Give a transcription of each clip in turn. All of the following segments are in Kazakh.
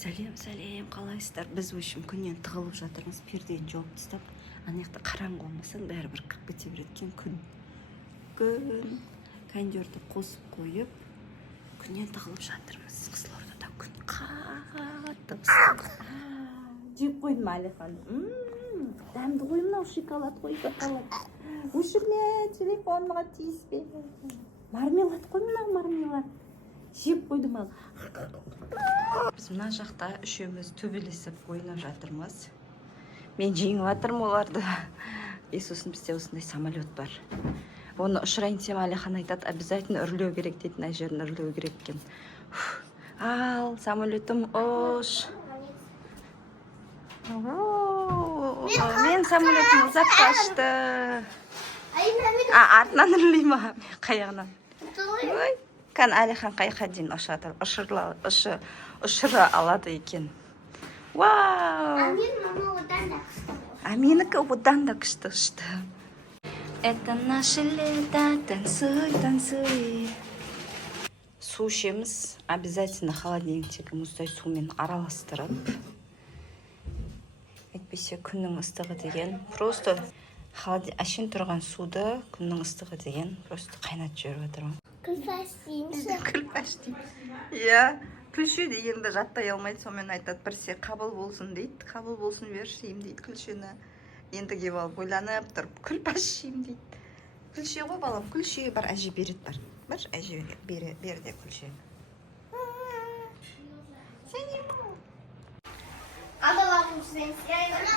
Сәлем, қалайсыздар? Біз өшім күннен тығылып жатырмыз, пердені жауып тастап. Ана жақта қараңғы болмасаң, бәрібір кіріп кете беретін күн. Кондерді қосып қойып, күннен тығылып жатырмыз. Қызылордада күн қатты ыстық. Жеп қойдым Әлихан. Дәмді қой, мынау шоколад қой, шоколад. Өшірме, телефонға тиіспе. Мармелад қой, мынау мармелад. Жеп қойдым ал. Біз мына жақта үшеуміз төбелесіп ойнап жатырмыз. Мен жеңіп жатырмын оларды. Сосын бізде осындай самолет бар. Оны ұшырайын десем, Әлихан айтады, обязательно үрлеу керек дейді, мына жерін үрлеу керек екен. Ал, самолетім ош. Мен самолетім ұзап қашты. Артынан үрлей ма? Қаяғынан. Ой. Кән Әлихан қайқа дейін ұшыра алады екен. Вау! А менікі одан да күшті ұшты. Это наше лето, танцуй, танцуй. Су ішеміз, обязательно холодильниктегі мұздай сумен араластырып. Әйтпесе күннің ыстығы деген, просто әшен тұрған суды күннің ыстығы деген просто қайнатып жіберіп отырмын. Күлпәш дейміз. Күлпәш дейміз. Иә, күлше дегенді жаттай алмайды, сонымен айтады, бірсе қабыл болсын дейді, қабыл болсын бершейім дейді күлшені. Енді кеп алып ойланып тұрып, күлпәш шейім дейді. Күлше ғой балам, күлше бар, әже береді бар. Бір әже берді күлше.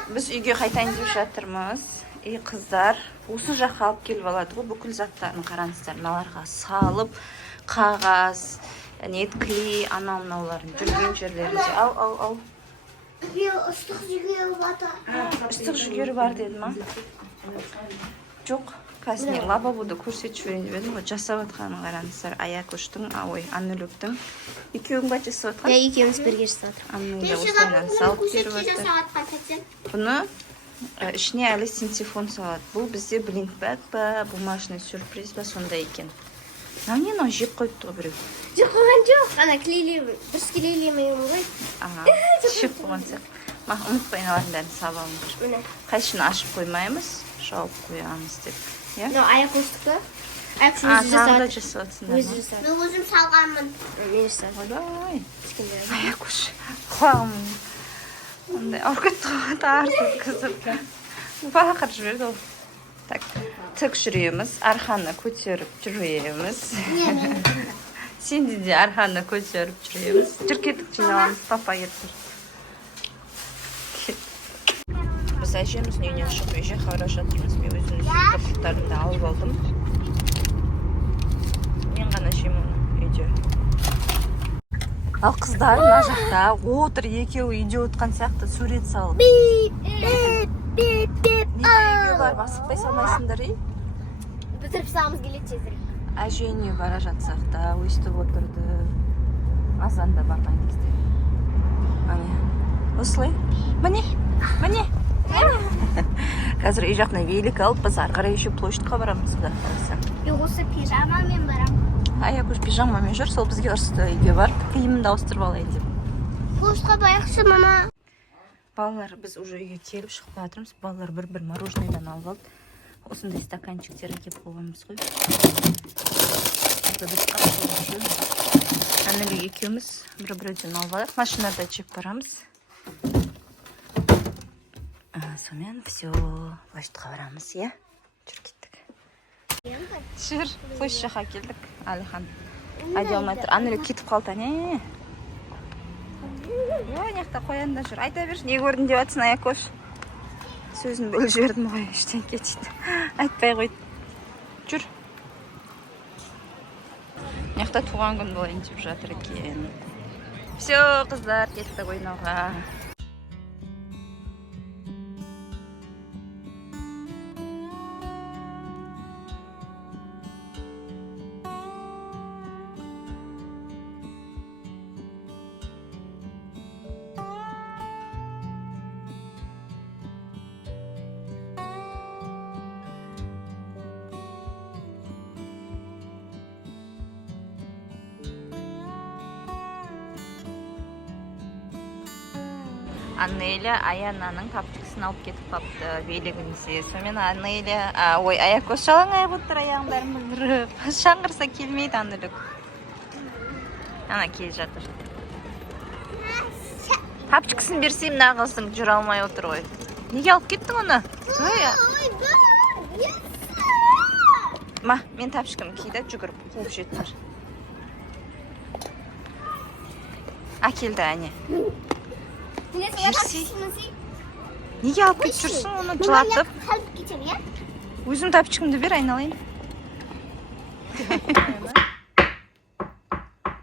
Біз үйге қайтайын деп жатырмыз. Қыздар осы жаққа алып келіп алады ғой, бүкіл заттарын қараңыздар, мыналарға салып, қағаз, клей, анау-мынауларын жүрген жерлерінде. Ал. Ыстық жүгері бар. Ыстық жүгері бар деді ма? Жоқ, қазір лабабуды көрсетіп жіберейін деп едім ғой, жасап жатқанын қараңыздар. Аякөштің, Анүліктің екеуің ба жасап жатқан? Екеуміз бірге жасап жатырмыз. Бұны ішіне әлі синтефон салады. Бұл бізде блинкбәк па, бумажный сюрприз ба, сондай екен. Не мынау жеп қойыпты ғой біреу? Жоқ, қойған жоқ. Ана клейлеймін. Дұрыс клейлеймін ғой. Жеп қойған сияқты. Ұмытпайын алардың бәрін сабағын бір. Қайшыны ашып қоймаймыз, жауып қоямыз деп. Аяқ өстікі. Тағы да жасап атсыңдар ма? Мен өзім салғанмын. Мен салғанмын. Аяқ өш. Құлағым. Ондай ауыркетті ғой, арсыз қызып. Бақыр жіберді ол. Так, тік жүреміз, арқаны көтеріп жүреміз. Сенде де арқаны көтеріп жүреміз. Жүркетік жиналамыз, папа ертір. Біз әжеміздің үйінен шығып үйже қауыра жатырмыз. Мен өзіміз қырқықтарымды алып алдым. Мен ғана жем оны үйде. Ал қыздар мына жақта отыр, екеуі үйде отқан сияқты сурет салып. Үйге барып асықпай салмайсыңдар, бітіріп саламыз келеді тезірек. Әжейіне бара жатсақ та өстіп отырды. Азанда барған кезде. Осылай. Міне. Қазір үй жақына велик алып, біз арқара еще площадьқа барамыз. Осы пижамамен барам. Аякөш пижамамен жүр, сол бізге ұрысты үйге барып, киімімді ауыстырып алайын деп. Площадьқа байықшы, мама. Балалар, біз уже үйге келіп шығып жатырмыз. Балалар бір мороженыйдан алып алды. Осындай стаканчиктерге кеп қойғанбыз ғой. Әнілі екеуміз бір-бірден алып алайық. Машинада жеп барамыз. Сонымен все, площадьқа барамыз, е? Жүр кеттік. Жүр, площадьқа келдік, Әлихан. Айда алмай тұр. Әнілі кетіп қалды, не? Неқта қоянда жүр. Айта берші, не көрдің деп атсын, Аякөш? Сөзін бөлі жібердім ғой, іштен кетейді. Айтпай қойды. Жүр. Неқта туған күн болайын деп жатыр екен. Все, қыздар, кеттік ойнауға. Аннеля Аянаның тапчыксын алып кетіп қапты белегінсе. Сонымен Аннеля, ой, Аякөз жалаң аяқ отыр, аяғындарын білдіріп. Шаңғырса келмейді Аннелік. Ана келе жатыр. Тапчыксын берсем нағылсың жүре алмай отыр ғой. Неге алып кеттің оны? Ма, мен тапчыкым кейді жүгіріп қуып жетті. Әкелді әне. Берсей. Неге алып кетіп жүрсің оны жылатып? Өзім тапчыкымды бер, айналайын.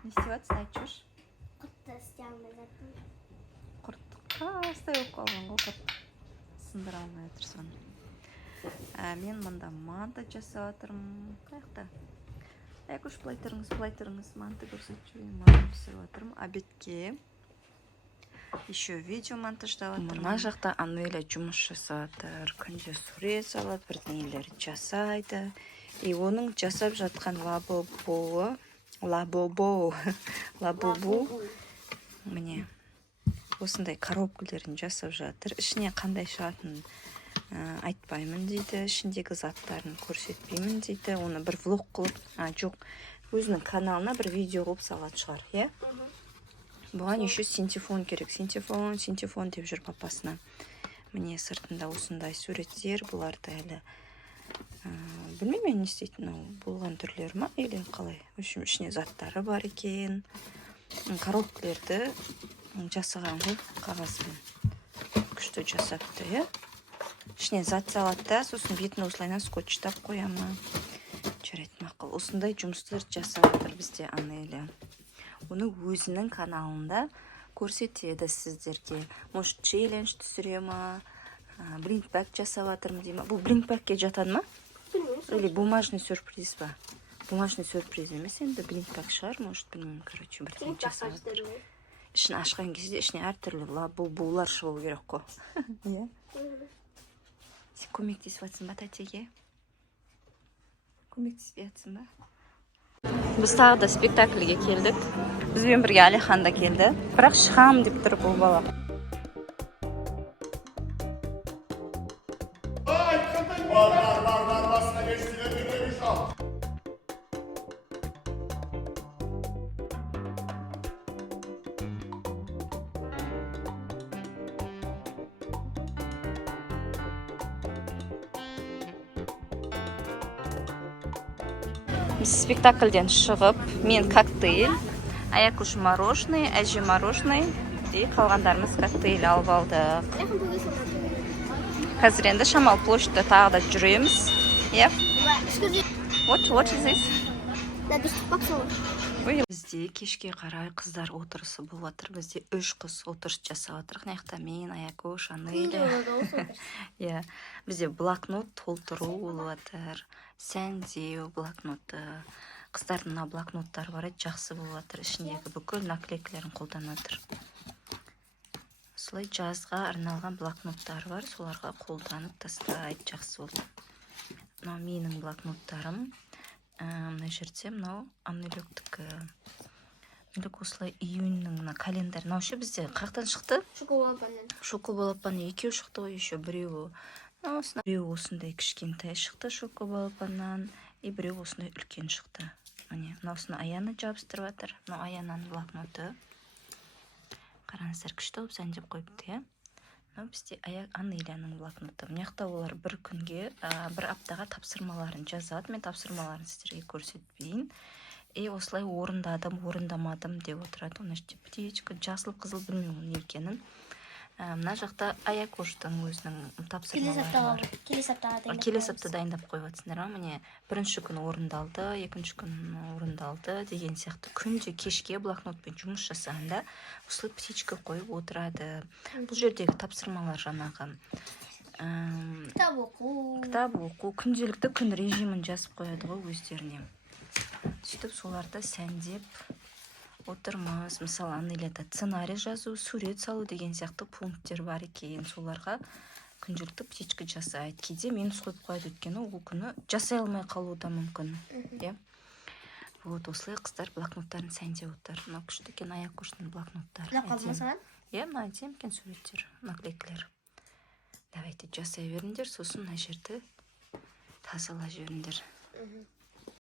Не істеватсың, айтшы. Құртқа астай болып қалған ғой, құрт. Сындыра алмай отыр соны. Мен мұнда манта жасап жатырмын. Қаяқта? Аякөш, былай тұрыңыз, манта көрсетіп жүрейін. Манта пісіріп жатырмын. Обедке. Еще видео монтаждап жатырмын. Мына жақта Анеля жұмыс жасап жатыр. Күнде сурет салады, бірдеңелер жасайды. И оның жасап жатқан лабобо. Міне осындай коробкалерін жасап жатыр. Ішіне қандай шығатынын айтпаймын дейді. Ішіндегі заттарын көрсетпеймін дейді. Оны бір влог қылып, жоқ, өзінің каналына бір видео қылып салады шығар, е? Бұған еще синтефон керек. Синтефон деп жүр папасына. Міне сыртында осындай суреттер, бұларды әлі білмеймін не істейтін, болған түрлері ма, или қалай. В общем, ішіне заттары бар екен. Коробкалерді жасаған ғой қағазбен. Күшті жасапты, е? Ішіне зат салады да, сосын бетін осылайна скотчтап қояма. Жарайды, мақұл. Осындай жұмыстар жасап жатыр бізде Анеля. Оны өзінің каналында көрсетеді сіздерге. Может, челлендж түсіре ма, блинкбак жасап жатырмын дей ма. Бұл блинкбакке жатады ма? Или бумажный сюрприз ба? Бумажный сюрприз емес, енді блинкбак шығар, может, білмеймін, короче, бірден жасап жатыр. Ішін ашқан кезде ішіне әртүрлі булар шығу керек қой. Иә? Сен көмектесіп жатсың ба тәтеге? Көмектеспей жатсың ба? Біз тағы да спектакльге келдік. Бізбен бірге Алихан да келді. Бірақ шығам деп тұр бұл бала. Спектакльден шығып, мен коктейль, Аякөш мороженый, әже мороженый, и қалғандарымыз коктейль алып алдық. Қазір енді Шамал площадьта тағы да жүреміз. What is this? Бізде кешке қарай қыздар отырысы болып жатыр. Бізде 3 қыз отырыс жасап жатыр. Қаяқта мен, Аякөш, Анеля. Бізде блокнот толтыру болып жатыр. Сәндеу блокноты. Қыздардың мына блокноттары бар еді, жақсы болып жатыр. Ішіндегі бүкіл наклейкаларын қолданып жатыр. Солай жазға арналған блокноттар бар, соларға қолданып тастайды, жақсы болды. Мынау менің блокноттарым. Мына жерде мынау Анелюктікі. Анелюк осылай июньнің календарь. Мынау бізде қаяқтан шықты? Шокобалапан екеу шықты ғой, еще біреуі. Біреу осындай кішкентай шықты шокобалапаннан, и біреу осындай үлкен шықты. Мынаусын Аяна жабыстырып жатыр. Мынау Аянаның блокноты. Қараңыздар, күшті болып сәндеп қойыпты, е? Мынау бізде Анеляның блокноты. Мынақта олар бір күнге, бір аптаға тапсырмаларын жазады. Мен тапсырмаларын сіздерге көрсетпейін. И осылай орындадым, орындамадым деп отырады. Оны птичка, жасыл, қызыл білмеймін не екенін. Мына жақта Аякөштің өзінің тапсырмалары бар. Келесі апта дайындап қойып жатсыңдар ма? Міне, бірінші күн орындалды, екінші күн орындалды деген сияқты. Күнде кешке блокнотпен жұмыс жасағанда осылай птичка қойып отырады. Бұл жердегі тапсырмалар жаңағы кітап оқу, күнделікті күн режимін жазып қояды ғой өздеріне. Сөйтіп соларды сәндеп отырмыз. Мысалы, Анеляда сценарий жазу, сурет салу деген сияқты пункттер бар екен. Соларға күнделікті птичка жасайды. Кейде минус қойып қояды, өйткені ол күні жасай алмай қалуы да мүмкін. Вот осылай қыздар блокноттарын сәндеп отыр. Мынау күшті екен Аякөштің блокноттары. иә, мына әдемі екен суреттер, наклейкалар. Давайте жасай беріңдер, сосын мына жерді тазалай жіберіңдер.